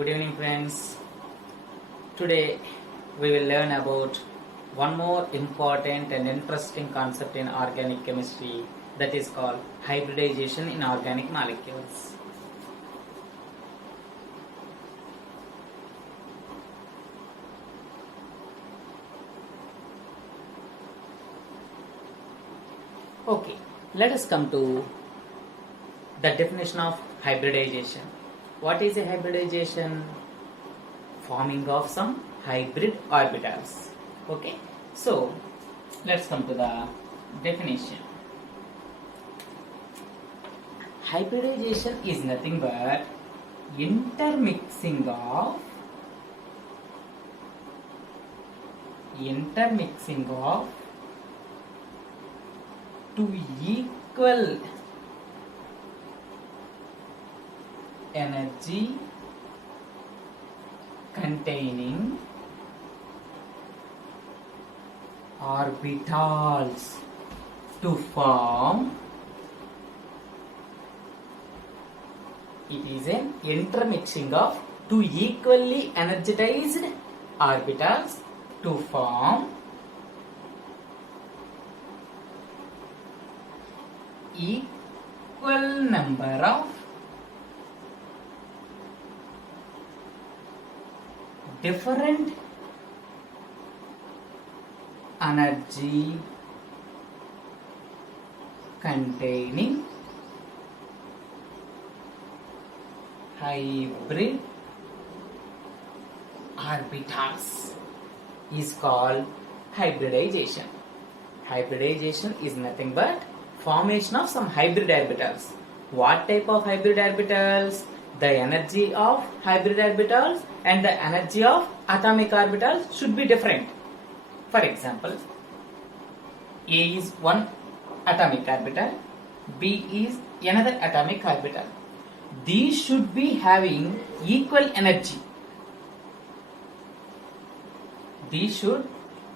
Good evening, friends. Today we will learn about one more important and interesting concept in organic chemistry, that is called hybridization in organic molecules. Okay, let us come to the definition of hybridization. What is a hybridization? Forming of some hybrid orbitals. Okay, so let's come to the definition. Hybridization is nothing but intermixing of two equal energy containing orbitals to form, it is an intermixing of two equally energized orbitals to form equal number of different energy containing hybrid orbitals is called hybridization. Hybridization is nothing but formation of some hybrid orbitals. What type of hybrid orbitals? The energy of hybrid orbitals and the energy of atomic orbitals should be different. For example, A is one atomic orbital, B is another atomic orbital. These should be having equal energy. These should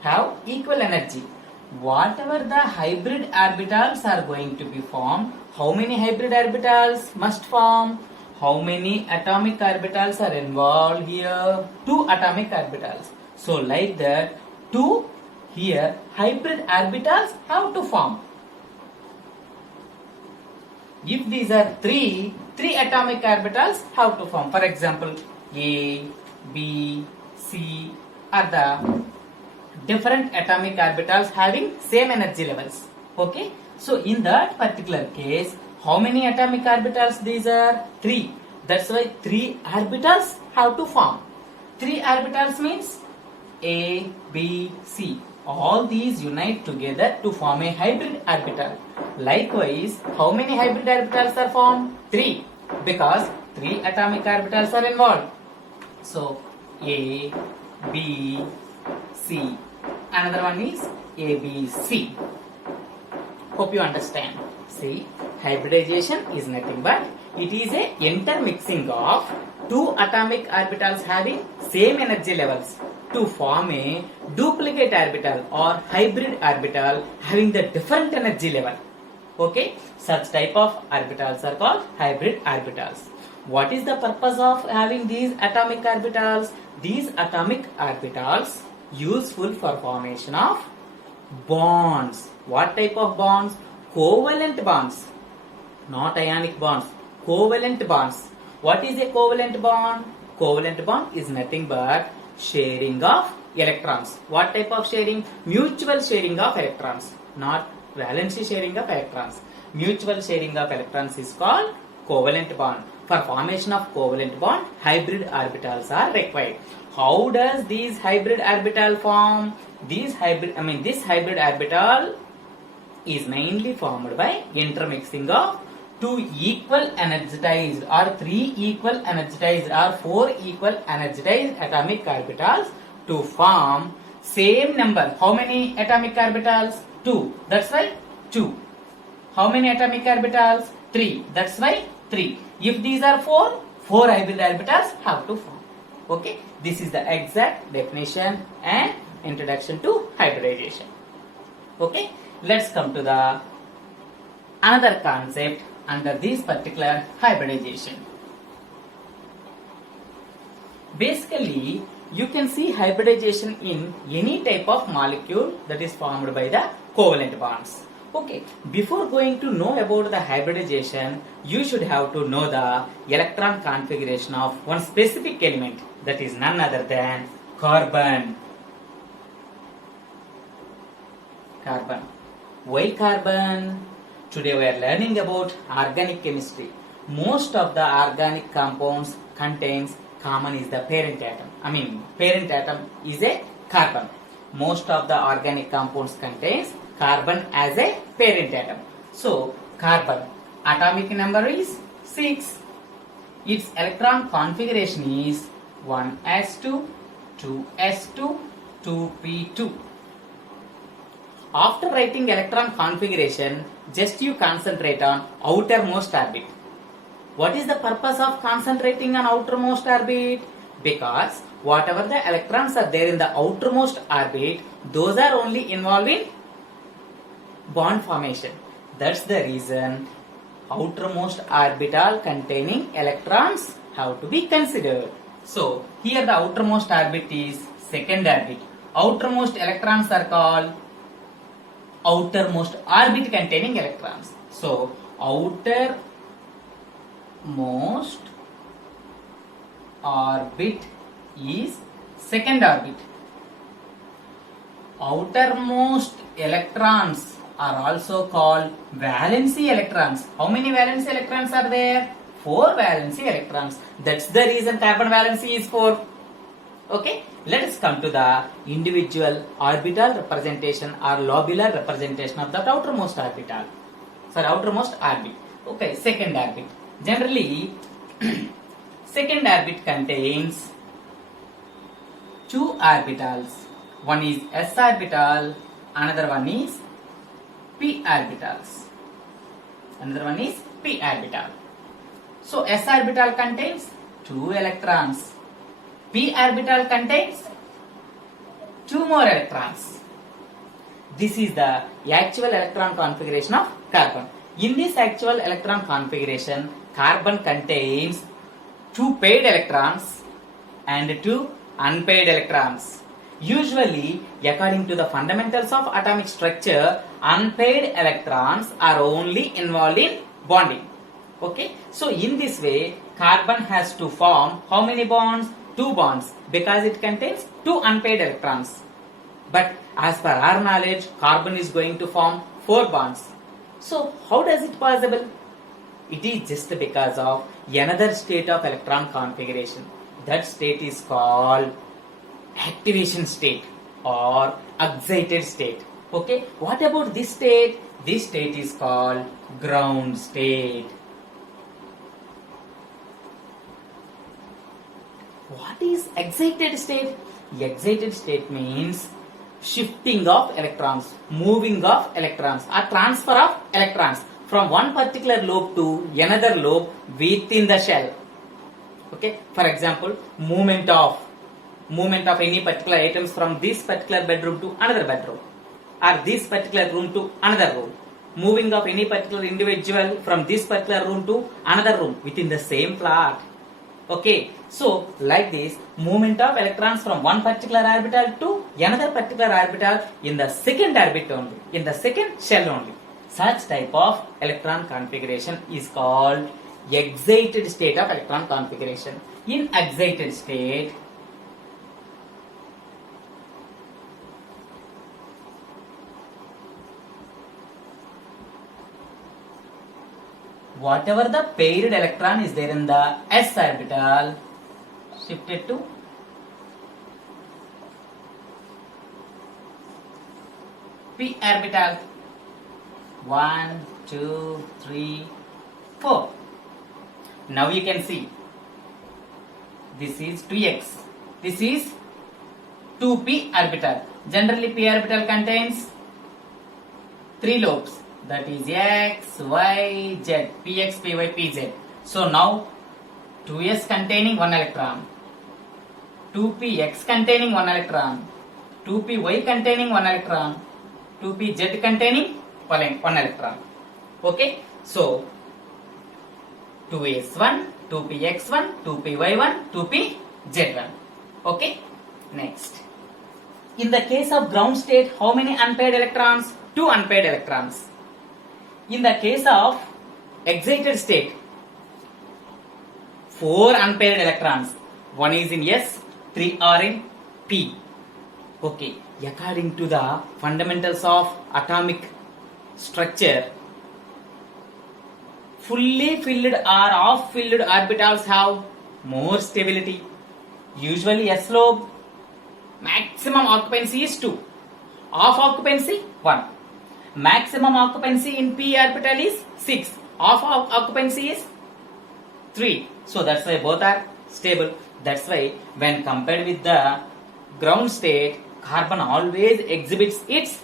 have equal energy. Whatever the hybrid orbitals are going to be formed, how many hybrid orbitals must form? How many atomic orbitals are involved here? 2 atomic orbitals. So like that, 2 here hybrid orbitals have to form. If these are 3 atomic orbitals have to form. For example, A, B, C are the different atomic orbitals having same energy levels. Okay. So in that particular case, how many atomic orbitals these are? 3. That's why 3 orbitals have to form. 3 orbitals means A, B, C. All these unite together to form a hybrid orbital. Likewise, how many hybrid orbitals are formed? 3. Because 3 atomic orbitals are involved. So A, B, C. Another one is A, B, C. Hope you understand. See, hybridization is nothing but it is a intermixing of 2 atomic orbitals having same energy levels to form a duplicate orbital or hybrid orbital having the different energy level. Okay, such type of orbitals are called hybrid orbitals. What is the purpose of having these atomic orbitals? These atomic orbitals useful for formation of bonds. What type of bonds? Covalent bonds, not ionic bonds. Covalent bonds. What is a covalent bond? Covalent bond is nothing but sharing of electrons. What type of sharing? Mutual sharing of electrons, not valency sharing of electrons. Mutual sharing of electrons is called covalent bond. For formation of covalent bond, hybrid orbitals are required. How does these hybrid orbital form? This hybrid orbital is mainly formed by intermixing of 2 equal energized or 3 equal energized or 4 equal energized atomic orbitals to form same number. How many atomic orbitals? 2. That's why 2. How many atomic orbitals? 3. That's why 3. If these are 4 hybrid orbitals have to form. Okay, this is the exact definition and introduction to hybridization. Okay, let's come to the another concept under this particular hybridization. Basically, you can see hybridization in any type of molecule that is formed by the covalent bonds. Okay, before going to know about the hybridization, you should have to know the electron configuration of one specific element, that is none other than carbon. Carbon. Why carbon? Today we are learning about organic chemistry. Most of the organic compounds contains common is the parent atom. Parent atom is a carbon. Most of the organic compounds contains carbon as a parent atom. So, carbon atomic number is 6. Its electron configuration is 1s2, 2s2, 2p2. After writing electron configuration, just you concentrate on outermost orbit. What is the purpose of concentrating on outermost orbit? Because whatever the electrons are there in the outermost orbit, those are only involved in bond formation. That's the reason outermost orbital containing electrons have to be considered. So, here the outermost orbit is second orbit. Outermost electrons are called outermost orbit containing electrons. So, outermost orbit is second orbit. Outermost electrons are also called valency electrons. How many valency electrons are there? 4 valency electrons. That's the reason carbon valency is 4. Okay, let us come to the individual orbital representation or lobular representation of the outermost orbital. Sorry, outermost orbit. Okay, second orbit. Generally, second orbit contains 2 orbitals. One is s orbital, another one is p orbitals. Another one is p orbital. So, s orbital contains 2 electrons. P orbital contains 2 more electrons. This is the actual electron configuration of carbon. In this actual electron configuration, carbon contains 2 paired electrons and 2 unpaired electrons. Usually, according to the fundamentals of atomic structure, unpaired electrons are only involved in bonding. Okay, so in this way, carbon has to form how many bonds? 2 bonds, because it contains 2 unpaired electrons. But as per our knowledge, carbon is going to form 4 bonds. So how does it possible? It is just because of another state of electron configuration. That state is called activation state or excited state. Okay, what about this state? This state is called ground state. What is excited state? Excited state means shifting of electrons, moving of electrons or transfer of electrons from one particular lobe to another lobe within the shell. Okay, for example, movement of any particular items from this particular bedroom to another bedroom or this particular room to another room. Moving of any particular individual from this particular room to another room within the same flat. Okay, so like this, movement of electrons from one particular orbital to another particular orbital in the second orbit only, in the second shell only. Such type of electron configuration is called excited state of electron configuration. In excited state, whatever the paired electron is there in the s orbital shifted to p orbital. 1, 2, 3, 4. Now you can see this is 2x, this is 2p orbital. Generally p orbital contains 3 lobes, that is x, y, z, px, py, pz. So now 2s containing 1 electron, 2px containing 1 electron, 2py containing 1 electron, 2pz containing 1 electron. Okay, so 2s1, 2px1, 2py1, Z1. Okay. Next. In the case of ground state, how many unpaired electrons? 2 unpaired electrons. In the case of excited state, 4 unpaired electrons. One is in S, 3 are in P. Okay. According to the fundamentals of atomic structure, fully filled or half filled orbitals have more stability. Usually S lobe maximum occupancy is 2. Half occupancy 1. Maximum occupancy in P orbital is 6. Half occupancy is 3. So that's why both are stable. That's why when compared with the ground state, carbon always exhibits its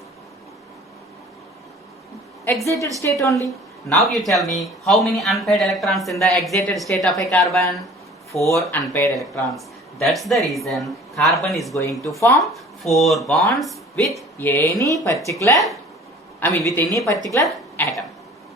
excited state only. Now you tell me how many unpaired electrons in the excited state of a carbon? 4 unpaired electrons. That's the reason carbon is going to form 4 bonds with any particular atom.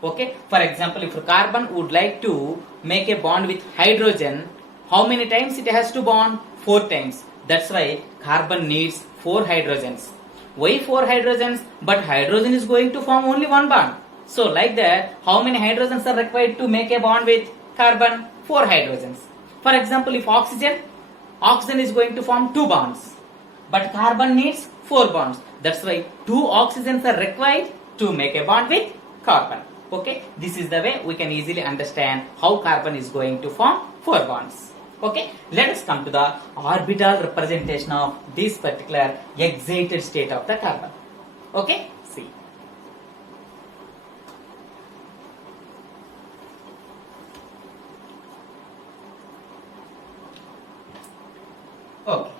Okay. For example, if carbon would like to make a bond with hydrogen, how many times it has to bond? 4 times. That's why carbon needs 4 hydrogens. Why 4 hydrogens? But hydrogen is going to form only one bond. So like that, how many hydrogens are required to make a bond with carbon? 4 hydrogens. For example, if oxygen is going to form 2 bonds. But carbon needs 4 bonds. That's why 2 oxygens are required to make a bond with carbon. Okay, this is the way we can easily understand how carbon is going to form 4 bonds. Okay, let us come to the orbital representation of this particular excited state of the carbon. Okay, see. Okay.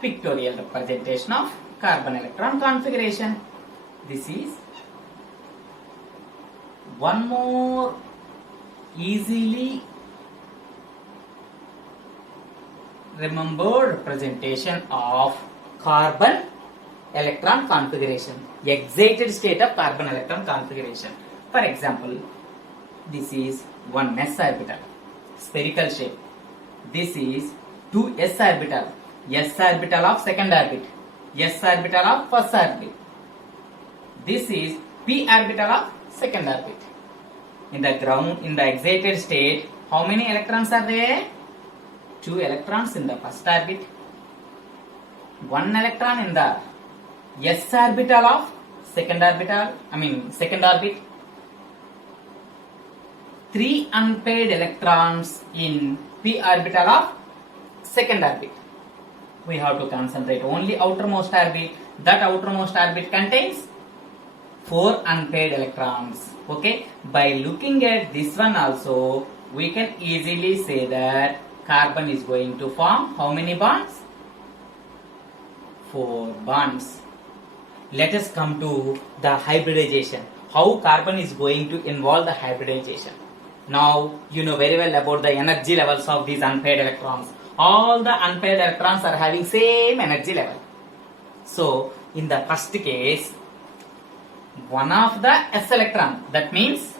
Pictorial representation of carbon electron configuration. This is one more easily remembered representation of carbon electron configuration, excited state of carbon electron configuration. For example, this is one s orbital, spherical shape. This is 2s orbital, s orbital of second orbit, s orbital of first orbit. This is p orbital of second orbit. In the excited state, how many electrons are there? 2 electrons in the first orbit, 1 electron in the s orbital of second orbit, 3 unpaired electrons in p orbital of second orbit. We have to concentrate only outermost orbit. That outermost orbit contains 4 unpaired electrons. Okay, by looking at this one also, we can easily say that carbon is going to form how many bonds? 4 bonds. Let us come to the hybridization. How carbon is going to involve the hybridization. Now you know very well about the energy levels of these unpaired electrons. All the unpaired electrons are having same energy level. So in the first case, one of the s electron, that means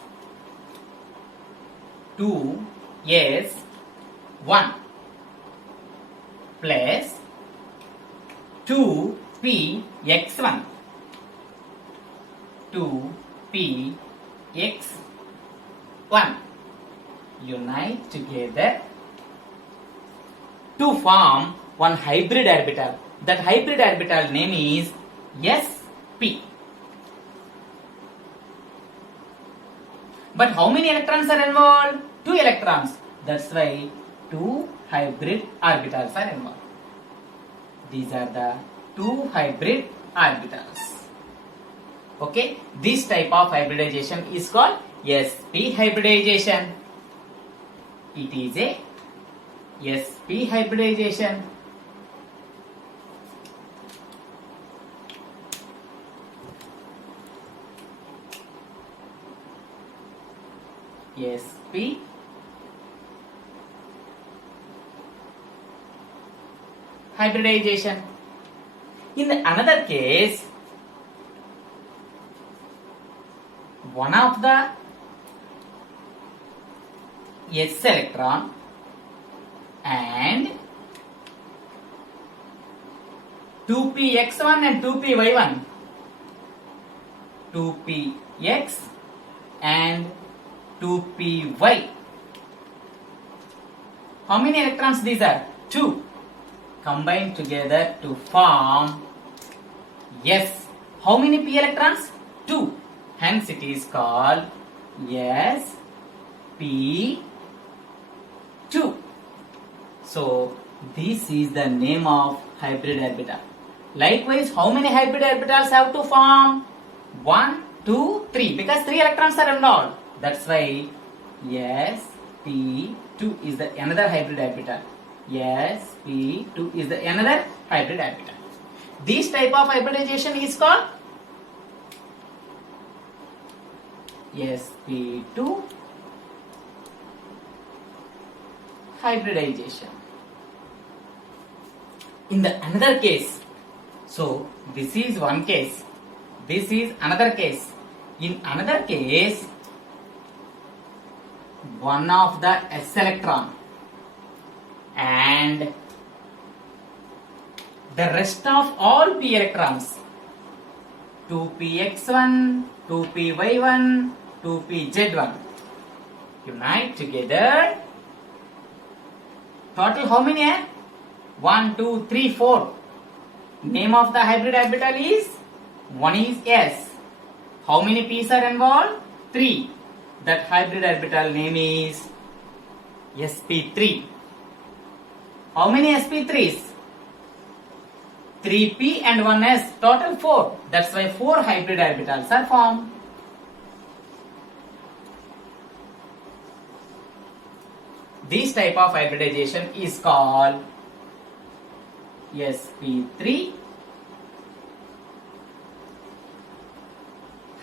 2s1 plus 2px1, 2px1 unite together to form one hybrid orbital. That hybrid orbital name is sp. But how many electrons are involved? 2 electrons. That's why 2 hybrid orbitals are involved. These are the 2 hybrid orbitals. Okay, this type of hybridization is called sp hybridization. It is a sp hybridization. sp hybridization. In another case, one of the s electron and 2px1 and 2py1. 2px and 2py. How many electrons these are? 2. Combined together to form S. How many p electrons? 2. Hence it is called sp2. So this is the name of hybrid orbital. Likewise, how many hybrid orbitals have to form? 1, 2, 3. Because 3 electrons are involved. That's why sp2 is the another hybrid orbital. sp2 is the another hybrid orbital. This type of hybridization is called sp2 hybridization. In the another case, so this is one case, this is another case. In another case, one of the s electron and the rest of all p electrons, 2px1, 2py1, 2pz1, unite together. Total how many are? 1, 2, 3, 4. Name of the hybrid orbital is, one is S. How many p's are involved? 3. That hybrid orbital name is sp3. How many sp3s? 3p and 1s, total 4. That's why 4 hybrid orbitals are formed. This type of hybridization is called sp3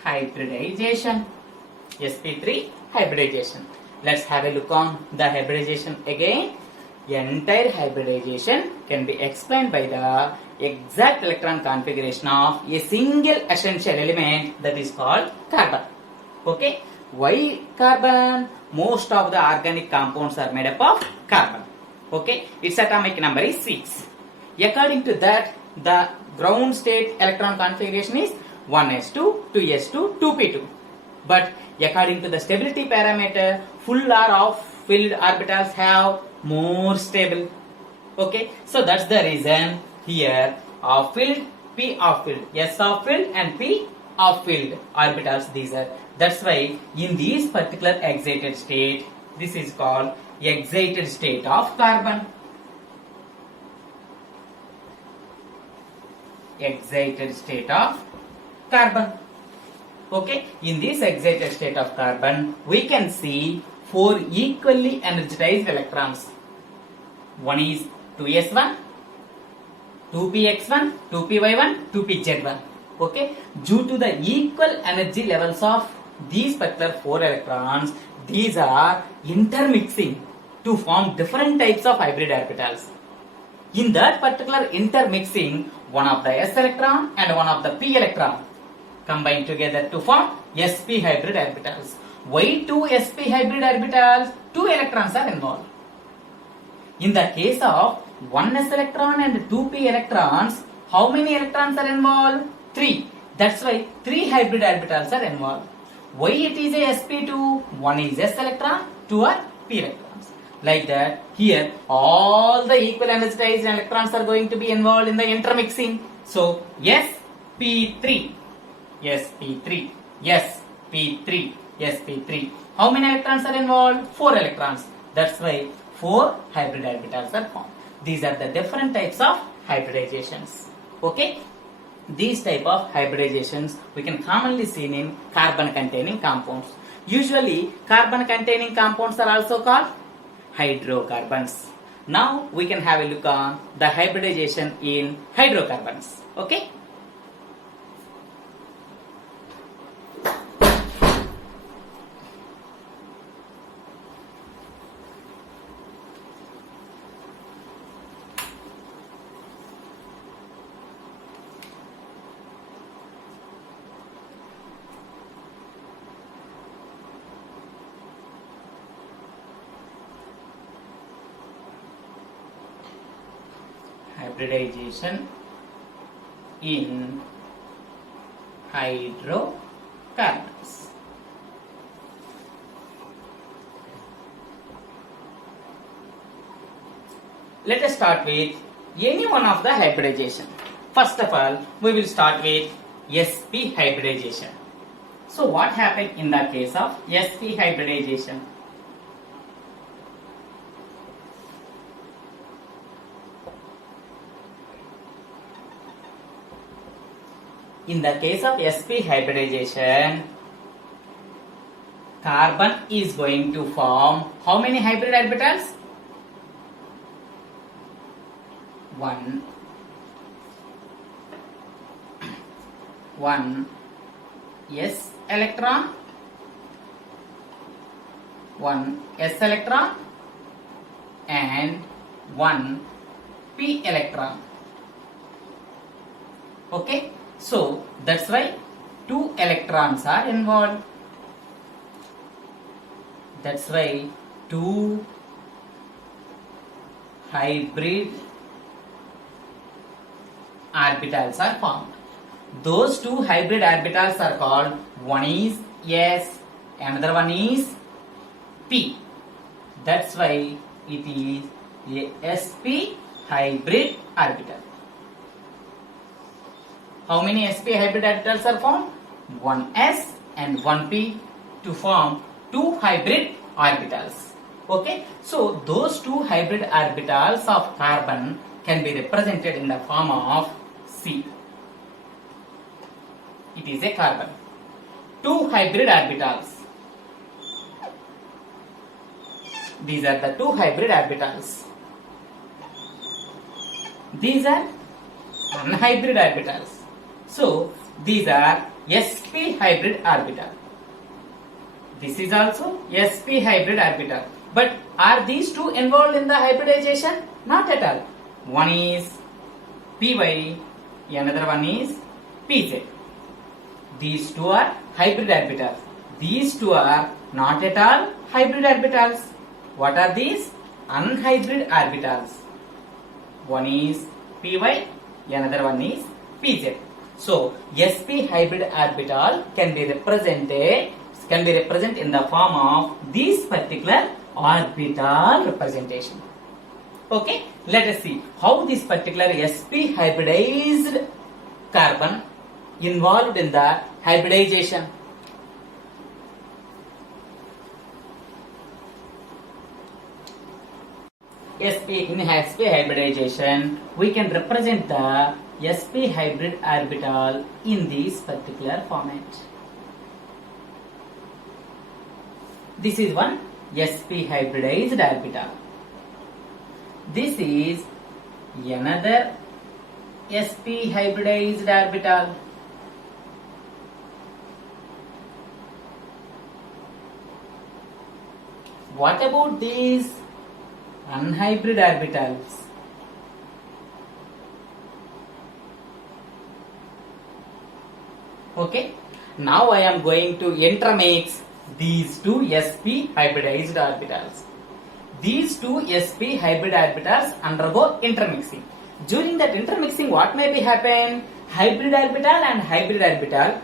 hybridization. sp3 hybridization. Let's have a look on the hybridization again. Entire hybridization can be explained by the exact electron configuration of a single essential element, that is called carbon. Okay, why carbon? Most of the organic compounds are made up of carbon. Okay, its atomic number is 6. According to that, the ground state electron configuration is 1s2, 2s2, 2p2. But according to the stability parameter, full or off filled orbitals have more stable. Okay, so that's the reason here off filled, p off filled, s off filled and p off filled orbitals these are. That's why in this particular excited state, this is called excited state of carbon. Excited state of carbon. Okay, in this excited state of carbon, we can see 4 equally energized electrons. One is 2s1, 2px1, 2py1, 2pz1. Okay, due to the equal energy levels of these particular 4 electrons, these are intermixing to form different types of hybrid orbitals. In that particular intermixing, one of the s electron and one of the p electron combine together to form sp hybrid orbitals. Why 2 sp hybrid orbitals? 2 electrons are involved. In the case of 1 s electron and 2 p electrons, how many electrons are involved? 3. That's why 3 hybrid orbitals are involved. Why it is a sp2? 1 is s electron, 2 are p electrons. Like that, here all the equal energized electrons are going to be involved in the intermixing. So sp3, sp3, sp3, sp3. How many electrons are involved? 4 electrons. That's why 4 hybrid orbitals are formed. These are the different types of hybridizations. Okay, these type of hybridizations we can commonly seen in carbon containing compounds. Usually carbon containing compounds are also called hydrocarbons. Now we can have a look on the hybridization in hydrocarbons. Okay. hybridization in hydrocarbons. Let us start with any one of the hybridization. First of all, we will start with sp hybridization. So what happened in the case of sp hybridization? In the case of sp hybridization, carbon is going to form how many hybrid orbitals? One s electron, one s electron, and one p electron. Okay, so that's why two electrons are involved. That's why two hybrid orbitals are formed. Those two hybrid orbitals are called, one is S, another one is P. That's why it is a sp hybrid orbital. How many sp hybrid orbitals are formed? One S and one P to form two hybrid orbitals. Okay, so those two hybrid orbitals of carbon can be represented in the form of C. It is a carbon. Two hybrid orbitals. These are the two hybrid orbitals. These are anhybrid orbitals. So these are sp hybrid orbital. This is also sp hybrid orbital. But are these two involved in the hybridization? Not at all. One is py, another one is pz. These two are hybrid orbitals. These two are not at all hybrid orbitals. What are these? Anhybrid orbitals. One is py, another one is pz. So sp hybrid orbital can be represented in the form of this particular orbital representation. Okay, let us see how this particular sp hybridized carbon involved in the hybridization. In sp hybridization, we can represent the sp hybrid orbital in this particular format. This is one sp hybridized orbital. This is another sp hybridized orbital. What about these anhybrid orbitals? Okay, now I am going to intermix these two sp hybridized orbitals. These two sp hybrid orbitals undergo intermixing. During that intermixing, what may be happen? Hybrid orbital and hybrid orbital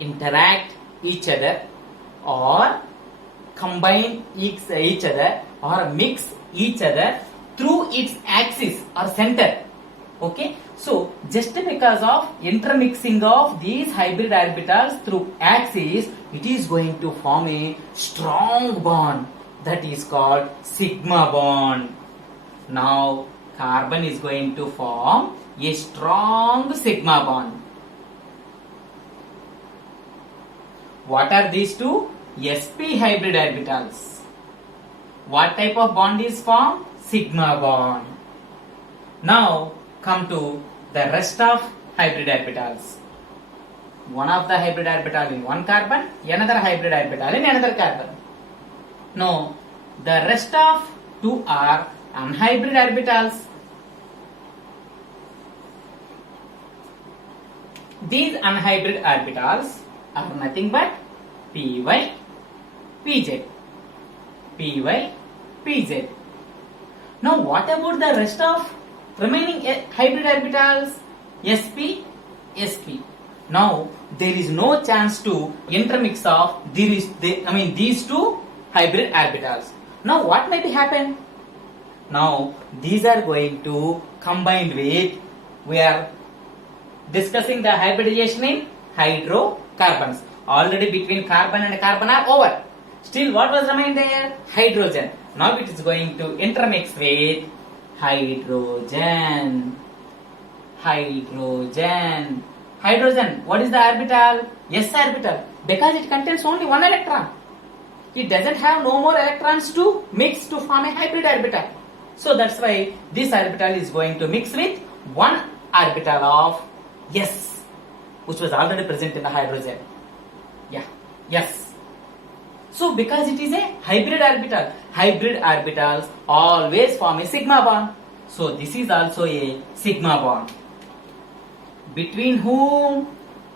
interact each other or combine each other or mix each other through its axis or center. Okay, so just because of intermixing of these hybrid orbitals through axis, it is going to form a strong bond that is called sigma bond. Now carbon is going to form a strong sigma bond. What are these two? sp hybrid orbitals. What type of bond is formed? Sigma bond. Now come to the rest of hybrid orbitals. One of the hybrid orbital in one carbon, another hybrid orbital in another carbon. No, the rest of two are anhybrid orbitals. These anhybrid orbitals are nothing but py, pz, py, pz. Now what about the rest of remaining hybrid orbitals? sp, sp. Now there is no chance to intermix of these two hybrid orbitals. Now what might happen? Now these are going to combine with, we are discussing the hybridization in hydrocarbons. Already between carbon and carbon are over. Still what was remained there? Hydrogen. Now it is going to intermix with hydrogen. Hydrogen. Hydrogen, what is the orbital? S orbital. Because it contains only one electron. It doesn't have no more electrons to mix to form a hybrid orbital. So that's why this orbital is going to mix with one orbital of S, which was already present in the hydrogen. Yeah, yes. So because it is a hybrid orbitals always form a sigma bond. So this is also a sigma bond. Between whom?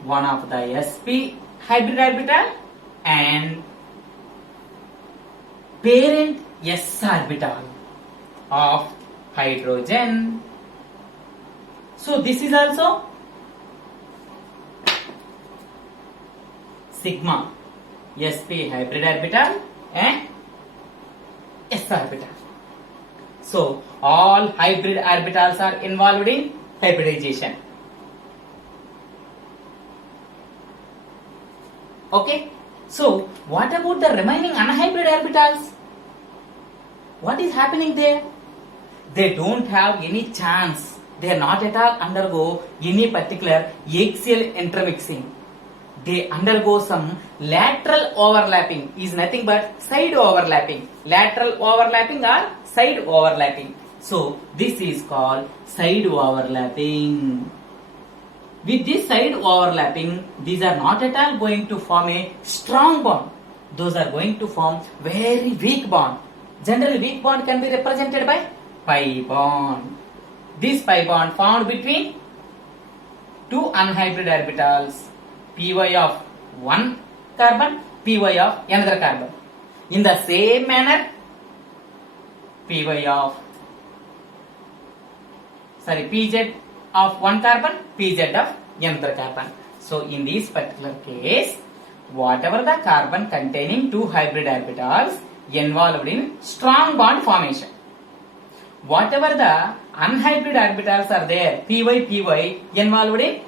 One of the sp hybrid orbital and parent s orbital of hydrogen. So this is also sigma sp hybrid orbital and s orbital. So all hybrid orbitals are involved in hybridization. Okay, so what about the remaining unhybrid orbitals? What is happening there? They don't have any chance. They are not at all undergo any particular axial intermixing. They undergo some lateral overlapping, is nothing but side overlapping. Lateral overlapping or side overlapping. So this is called side overlapping. With this side overlapping, these are not at all going to form a strong bond. Those are going to form very weak bond. Generally, weak bond can be represented by pi bond. This pi bond found between two unhybrid orbitals, py of one carbon, py of another carbon. In the same manner, pz of one carbon, pz of another carbon. So in this particular case, whatever the carbon containing two hybrid orbitals involved in strong bond formation. Whatever the unhybrid orbitals are there, py involved in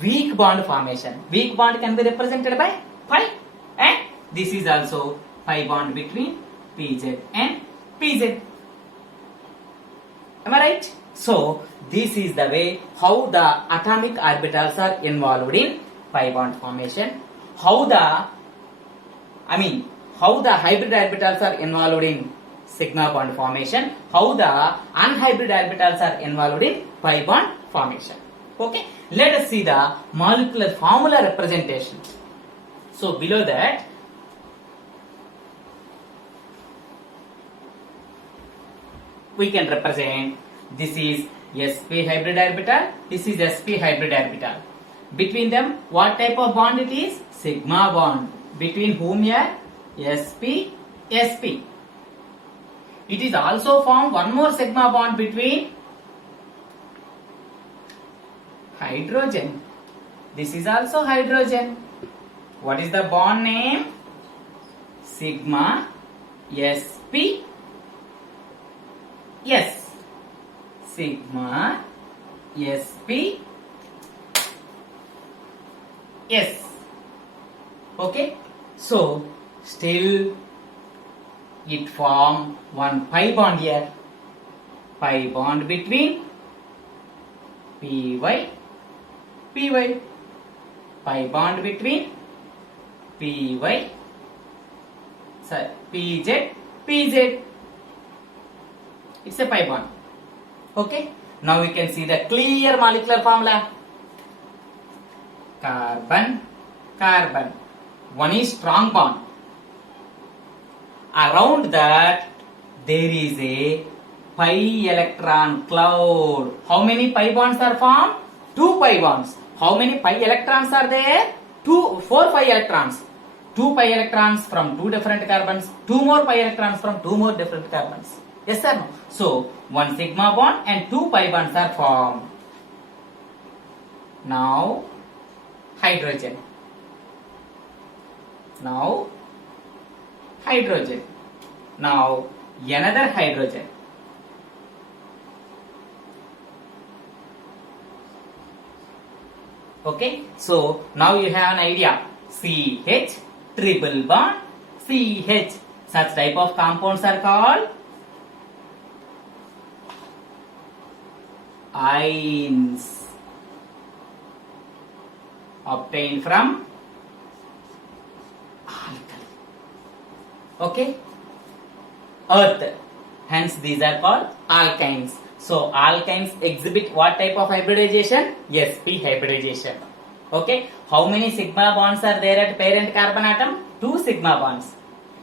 weak bond formation. Weak bond can be represented by pi, and this is also pi bond between pz and pz. Am I right? So this is the way how the atomic orbitals are involved in pi bond formation. How the hybrid orbitals are involved in sigma bond formation. How the unhybrid orbitals are involved in pi bond formation. Okay. Let us see the molecular formula representation. So below that, we can represent, this is sp hybrid orbital, this is sp hybrid orbital. Between them, what type of bond it is? Sigma bond. Between whom here? sp, sp. It is also formed one more sigma bond between hydrogen. This is also hydrogen. What is the bond name? Sigma sp s. Sigma sp s. Okay. So still it form one pi bond here. Pi bond between py, py. Pi bond between pz, pz. It's a pi bond. Okay. Now we can see the clear molecular formula. Carbon, carbon. One is strong bond. Around that there is a pi electron cloud. How many pi bonds are formed? 2 pi bonds. How many pi electrons are there? 4 pi electrons. 2 pi electrons from 2 different carbons. 2 more pi electrons from 2 more different carbons. Yes or no? So one sigma bond and two pi bonds are formed. Now hydrogen. Now hydrogen. Now another hydrogen. Okay, so now you have an idea. CH, triple bond, CH. Such type of compounds are called ions, obtained from alkali. Okay, earth. Hence these are called alkynes. So alkynes exhibit what type of hybridization? sp hybridization. Okay, how many sigma bonds are there at parent carbon atom? 2 sigma bonds.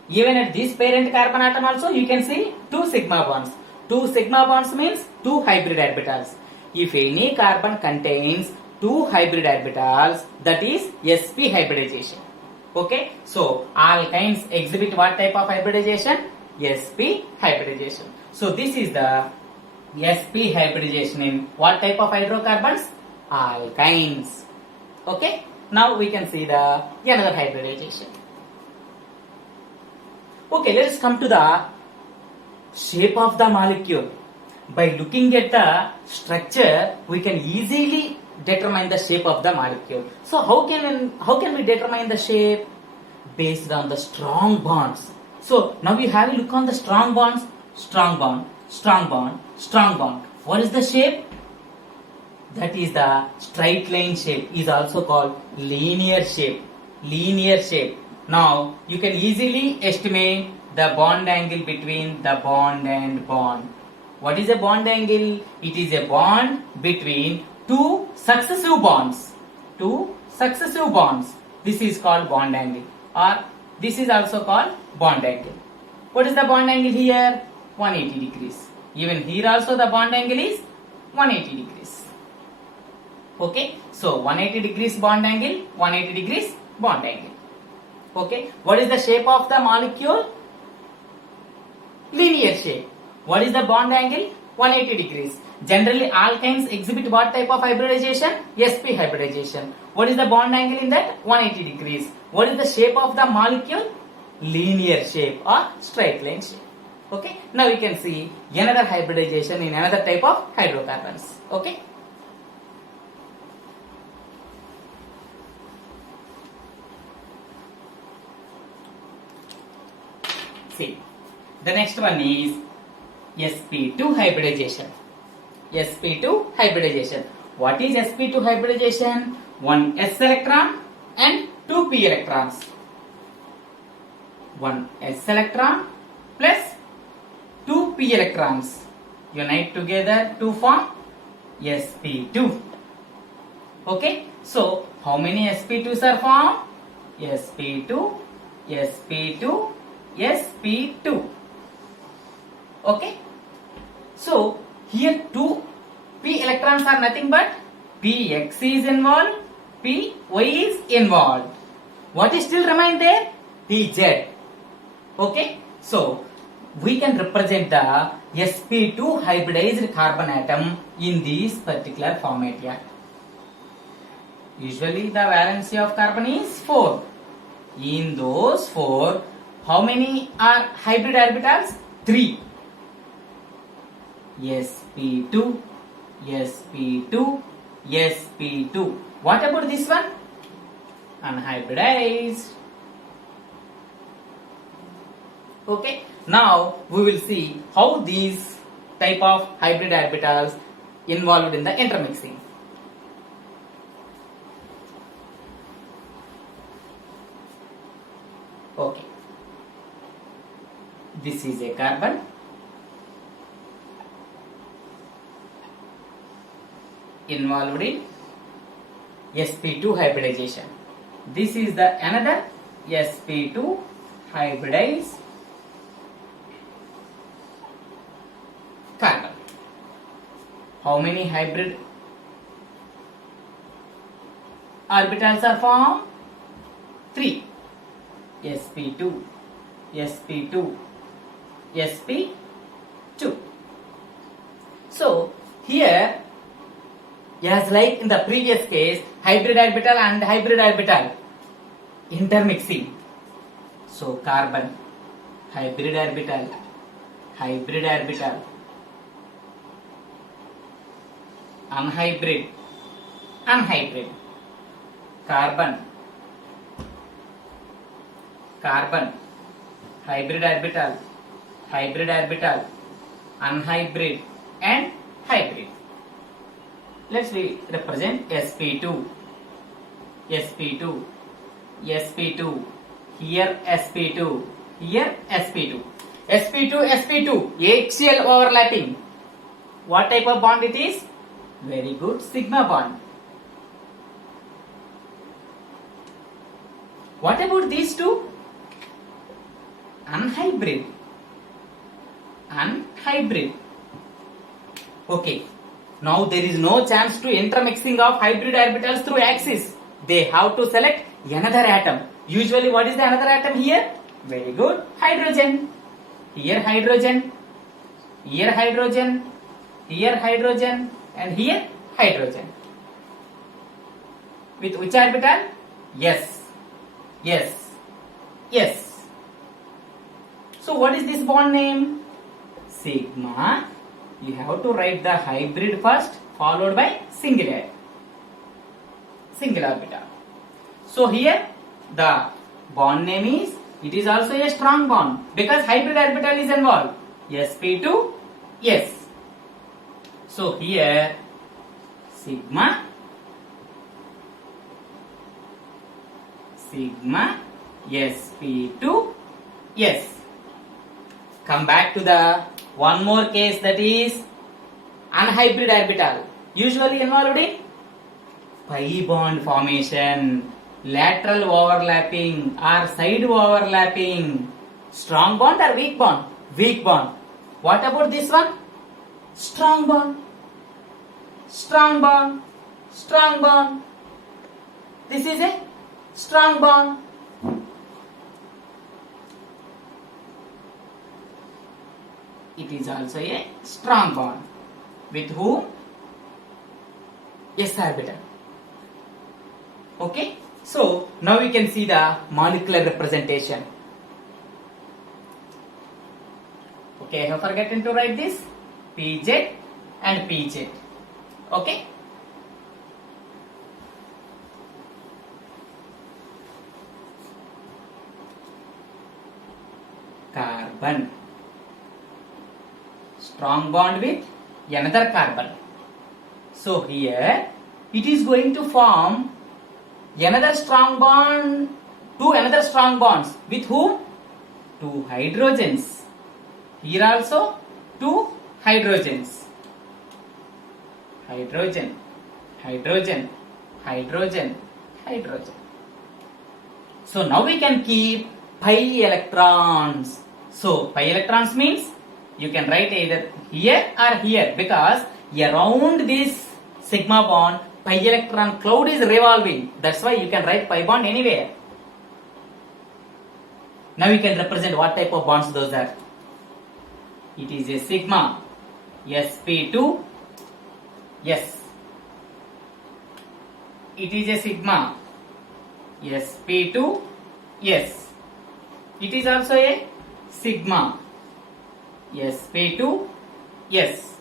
Even at this parent carbon atom also you can see 2 sigma bonds. 2 sigma bonds means 2 hybrid orbitals. If any carbon contains 2 hybrid orbitals, that is sp hybridization. Okay, so alkynes exhibit what type of hybridization? sp hybridization. So this is the sp hybridization in what type of hydrocarbons? Alkynes. Okay, now we can see the another hybridization. Okay, let us come to the shape of the molecule. By looking at the structure, we can easily determine the shape of the molecule. So how can we determine the shape? Based on the strong bonds. So now we have a look on the strong bonds. Strong bond, strong bond, strong bond. What is the shape? That is the straight line shape, is also called linear shape. Linear shape. Now you can easily estimate the bond angle between the bond and bond. What is a bond angle? It is a bond between two successive bonds. Two successive bonds. This is called bond angle, or this is also called bond angle. What is the bond angle here? 180 degrees. Even here also the bond angle is 180 degrees. Okay, so 180 degrees bond angle, 180 degrees bond angle. Okay, what is the shape of the molecule? Linear shape. What is the bond angle? 180 degrees. Generally alkynes exhibit what type of hybridization? sp hybridization. What is the bond angle in that? 180 degrees. What is the shape of the molecule? Linear shape or straight line shape. Okay, now we can see another hybridization in another type of hydrocarbons. Okay. See, the next one is sp2 hybridization. sp2 hybridization. What is sp2 hybridization? One s electron and two p electrons. One s electron plus two p electrons unite together to form sp2. Okay, so how many sp2s are formed? sp2, sp2, sp2. Okay, so here two p electrons are nothing but px is involved, py is involved. What is still remain there? pz. Okay, so we can represent the sp2 hybridized carbon atom in this particular format here. Usually the valency of carbon is 4. In those 4, how many are hybrid orbitals? 3. sp2, sp2, sp2. What about this one? Unhybridized. Okay, now we will see how these type of hybrid orbitals involved in the intermixing. Okay, this is a carbon. Involved in sp2 hybridization. This is the another sp2 hybridized carbon. How many hybrid orbitals are formed? 3. sp2, sp2, sp2. So here, as like in the previous case, hybrid orbital and hybrid orbital intermixing. So carbon, hybrid orbital, hybrid orbital, unhybrid, unhybrid, carbon, carbon, hybrid orbital, hybrid orbital, unhybrid and hybrid. Let's represent sp2, sp2, sp2, here sp2, here sp2, sp2, sp2, axial overlapping. What type of bond it is? Very good, sigma bond. What about these two? Unhybrid, unhybrid. Okay, now there is no chance to intermixing of hybrid orbitals through axis. They have to select another atom. Usually what is the another atom here? Very good, hydrogen. Here hydrogen, here hydrogen, here hydrogen and here hydrogen. With which orbital? Yes, yes, yes. So what is this bond name? Sigma. You have to write the hybrid first, followed by singular orbital. So here the bond name is, it is also a strong bond because hybrid orbital is involved. sp2, yes. So here sigma, sigma, sp2, yes. Come back to the one more case, that is unhybrid orbital. Usually involved in pi bond formation, lateral overlapping or side overlapping. Strong bond or weak bond? Weak bond. What about this one? Strong bond. Strong bond. Strong bond. This is a strong bond. It is also a strong bond. With whom? S orbital. Okay. So now we can see the molecular representation. Okay, I have forgotten to write this. PZ and PZ. Okay. Carbon. Strong bond with another carbon. So here it is going to form another strong bond, two another strong bonds. With whom? Two hydrogens. Here also two hydrogens. Hydrogen, hydrogen, hydrogen, hydrogen. So now we can keep pi electrons. So pi electrons means you can write either here or here because around this sigma bond pi electron cloud is revolving. That's why you can write pi bond anywhere. Now you can represent what type of bonds those are. It is a sigma, sp2, yes. It is a sigma, sp2, yes. It is also a sigma, sp2, yes.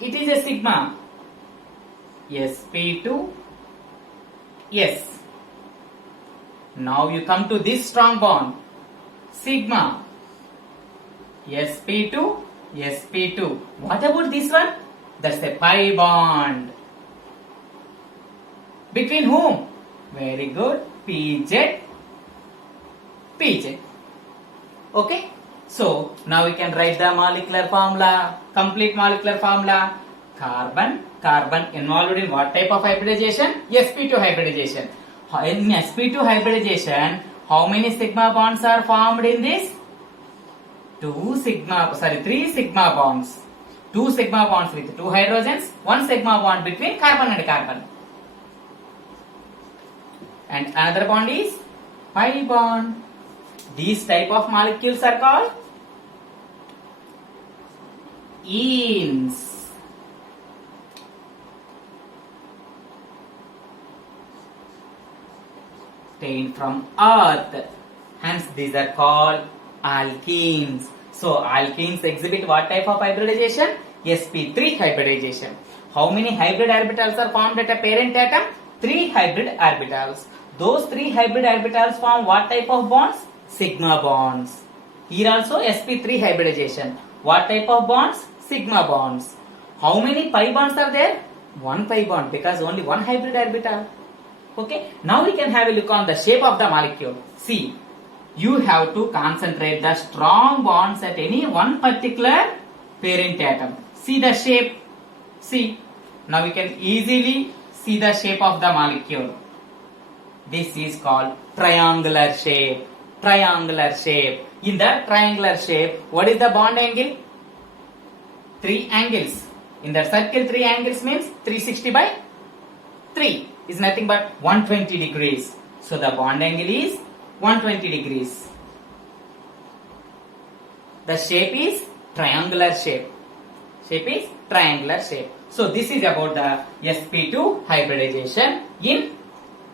It is a sigma, sp2, yes. Now you come to this strong bond, sigma, sp2, sp2. What about this one? That's a pi bond. Between whom? Very good, pz, pz. Okay. So now we can write the molecular formula, complete molecular formula. Carbon, carbon involved in what type of hybridization? sp2 hybridization. In sp2 hybridization, how many sigma bonds are formed in this? Three sigma bonds. Two sigma bonds with two hydrogens, one sigma bond between carbon and carbon. And another bond is pi bond. These type of molecules are called enes. obtained from earth. Hence these are called alkenes. So alkenes exhibit what type of hybridization? sp3 hybridization. How many hybrid orbitals are formed at a parent atom? 3 hybrid orbitals. Those 3 hybrid orbitals form what type of bonds? Sigma bonds. Here also sp3 hybridization. What type of bonds? Sigma bonds. How many pi bonds are there? 1 pi bond, because only one hybrid orbital. Okay. Now we can have a look on the shape of the molecule. See, you have to concentrate the strong bonds at any one particular parent atom. See the shape. See. Now we can easily see the shape of the molecule. This is called triangular shape. Triangular shape. In the triangular shape, what is the bond angle? 3 angles. In that circle, 3 angles means 360 by 3 is nothing but 120 degrees. So the bond angle is 120 degrees. The shape is triangular shape. Shape is triangular shape. So this is about the sp2 hybridization in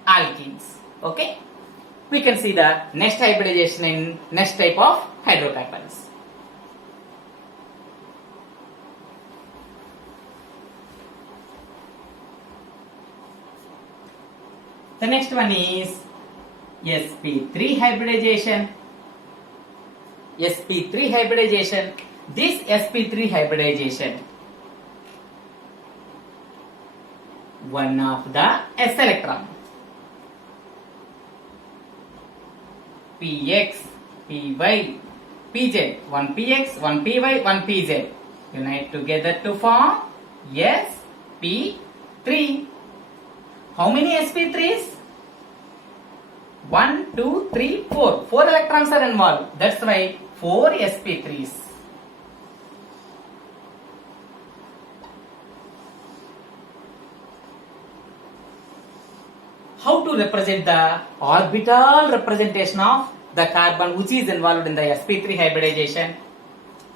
alkenes. Okay. We can see the next hybridization in next type of hydrocarbons. The next one is sp3 hybridization. sp3 hybridization. This sp3 hybridization, one of the s electron, px, py, pz, one px, one py, one pz unite together to form sp3. How many sp3s? 1, 2, 3, 4. 4 electrons are involved. That's why 4 sp3s. How to represent the orbital representation of the carbon which is involved in the sp3 hybridization?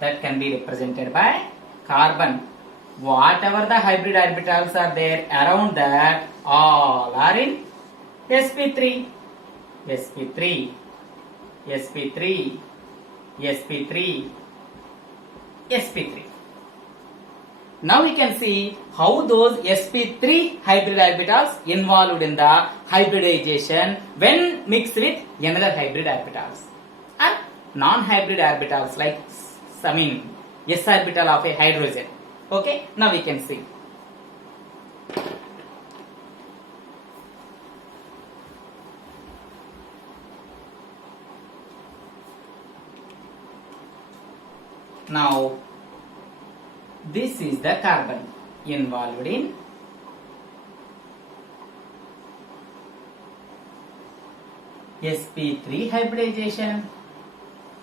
That can be represented by carbon. Whatever the hybrid orbitals are there around that, all are in sp3. sp3, sp3, sp3, sp3. Now we can see how those sp3 hybrid orbitals involved in the hybridization when mixed with another hybrid orbitals and non-hybrid orbitals like s orbital of a hydrogen. Okay, now we can see. Now, this is the carbon involved in sp3 hybridization.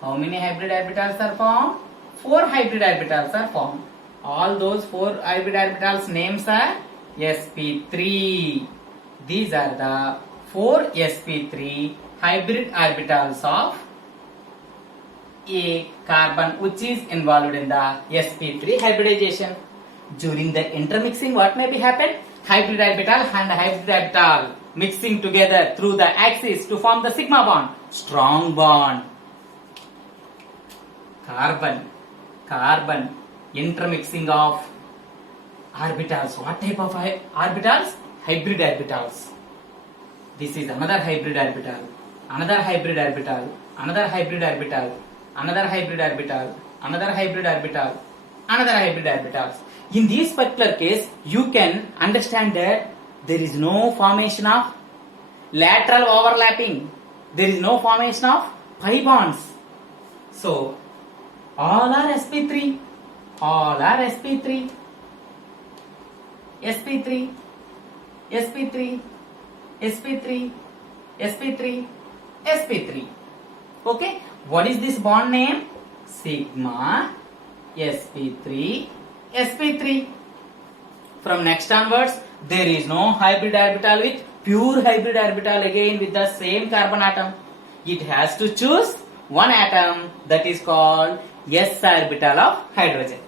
How many hybrid orbitals are formed? 4 hybrid orbitals are formed. All those 4 hybrid orbitals names are sp3. These are the 4 sp3 hybrid orbitals of a carbon which is involved in the sp3 hybridization. During the intermixing, what may be happen? Hybrid orbital and hybrid orbital mixing together through the axis to form the sigma bond. Strong bond. Carbon intermixing of orbitals. What type of orbitals? Hybrid orbitals. This is another hybrid orbital, another hybrid orbital, another hybrid orbital, another hybrid orbital, another hybrid orbital, another hybrid orbitals. In this particular case, you can understand that there is no formation of lateral overlapping. There is no formation of pi bonds. So, all are sp3. All are sp3. sp3. sp3. sp3. sp3. sp3. Okay. What is this bond name? Sigma sp3 sp3. From next onwards, there is no hybrid orbital with pure hybrid orbital again with the same carbon atom. It has to choose one atom, that is called s orbital of hydrogen.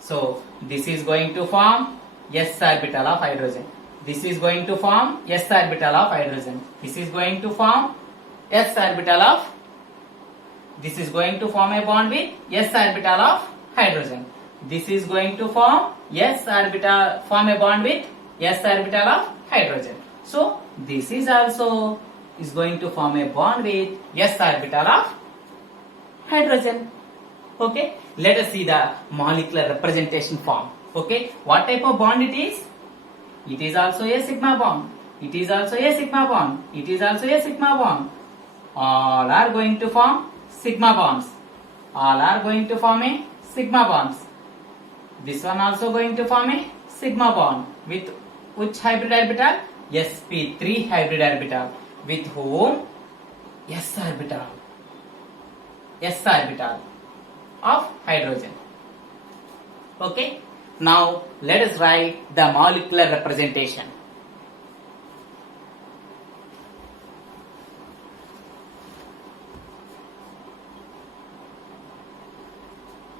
So this is going to form s orbital of hydrogen. This is going to form s orbital of hydrogen. This is going to form s orbital of. This is going to form a bond with s orbital of hydrogen. This is going to form a bond with s orbital of hydrogen. So this is also is going to form a bond with s orbital of hydrogen. Okay, let us see the molecular representation form. Okay, what type of bond it is? It is also a sigma bond. It is also a sigma bond. It is also a sigma bond. All are going to form sigma bonds. All are going to form a sigma bonds. This one also going to form a sigma bond with which hybrid orbital? sp3 hybrid orbital. With whom? S orbital of hydrogen. Okay. Now let us write the molecular representation.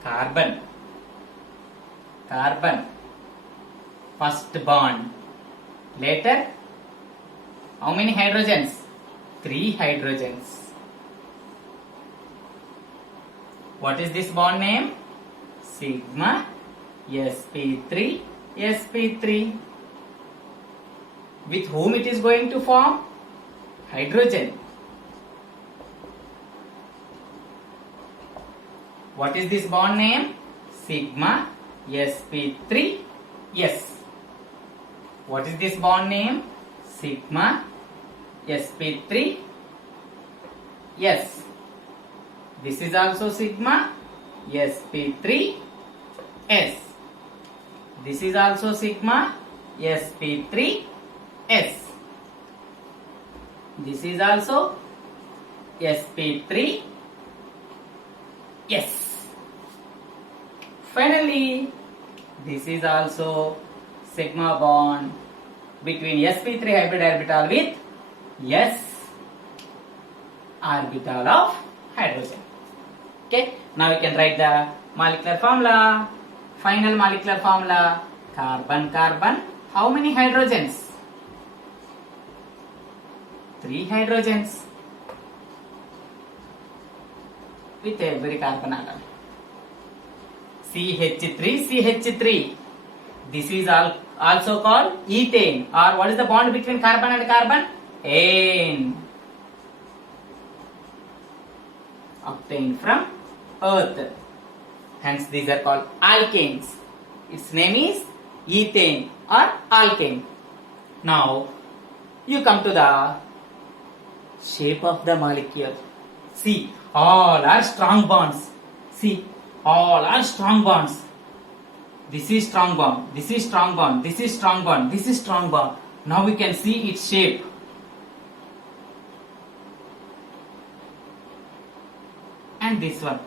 Carbon, first bond. Later, how many hydrogens? 3 hydrogens. What is this bond name? Sigma sp3 sp3. With whom it is going to form? Hydrogen. What is this bond name? Sigma sp3 s. What is this bond name? Sigma sp3 s. This is also sigma sp3 s. This is also sigma sp3 s. This is also sp3 s. Finally, this is also sigma bond between sp3 hybrid orbital with s orbital of hydrogen. Okay, now we can write the molecular formula. Final molecular formula: carbon, how many hydrogens? 3 hydrogens with every carbon atom. CH3. This is also called ethane. Or what is the bond between carbon and carbon? Ane. Obtained from earth. Hence these are called alkanes. Its name is ethane or alkane. Now you come to the shape of the molecule. See, all are strong bonds. See, all are strong bonds. This is strong bond, this is strong bond, this is strong bond, this is strong bond. Now we can see its shape. And this one.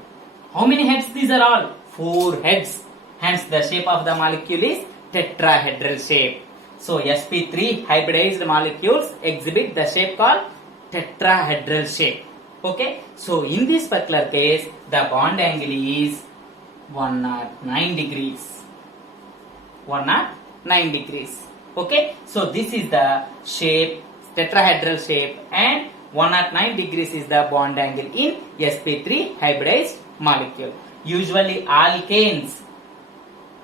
How many heads these are all? 4 heads. Hence the shape of the molecule is tetrahedral shape. So sp3 hybridized molecules exhibit the shape called tetrahedral shape. Okay. So in this particular case, the bond angle is 109 degrees. 109 degrees. Okay. So this is the shape, tetrahedral shape, and 109 degrees is the bond angle in sp3 hybridized molecule. Usually alkanes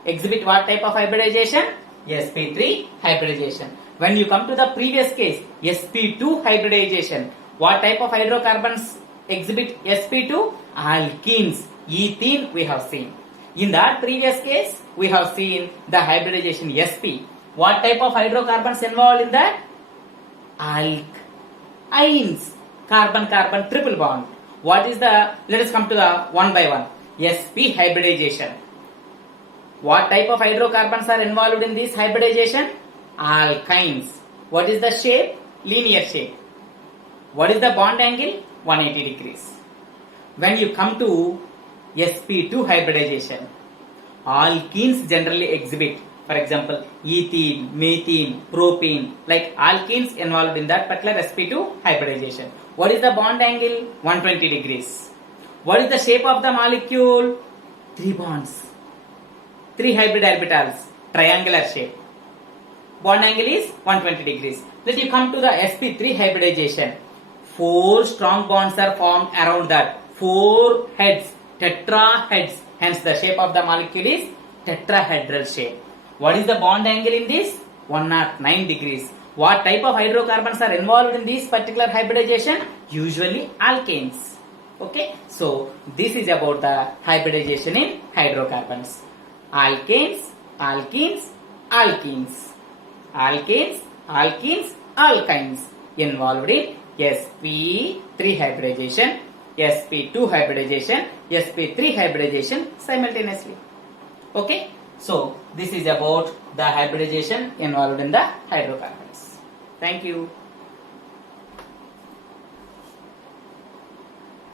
exhibit what type of hybridization? sp3 hybridization. When you come to the previous case, sp2 hybridization, what type of hydrocarbons exhibit sp2? Alkenes. Ethene we have seen. In that previous case, we have seen the hybridization sp. What type of hydrocarbons involved in that? Alkynes. Carbon-carbon triple bond. What is the, let us come to the one by one. sp hybridization. What type of hydrocarbons are involved in this hybridization? Alkynes. What is the shape? Linear shape. What is the bond angle? 180 degrees. When you come to sp2 hybridization, alkenes generally exhibit, for example, ethene, methane, propane, like alkenes involved in that particular sp2 hybridization. What is the bond angle? 120 degrees. What is the shape of the molecule? 3 bonds. 3 hybrid orbitals. Triangular shape. bond angle is 120 degrees. Let you come to the sp3 hybridization. 4 strong bonds are formed around that. 4 heads, tetraheads. Hence the shape of the molecule is tetrahedral shape. What is the bond angle in this? 109 degrees. What type of hydrocarbons are involved in this particular hybridization? Usually alkanes. Okay, so this is about the hybridization in hydrocarbons. Alkanes, alkenes, alkenes. Alkanes, alkenes, alkynes involved in sp3 hybridization, sp2 hybridization, sp3 hybridization simultaneously. Okay, so this is about the hybridization involved in the hydrocarbons. Thank you.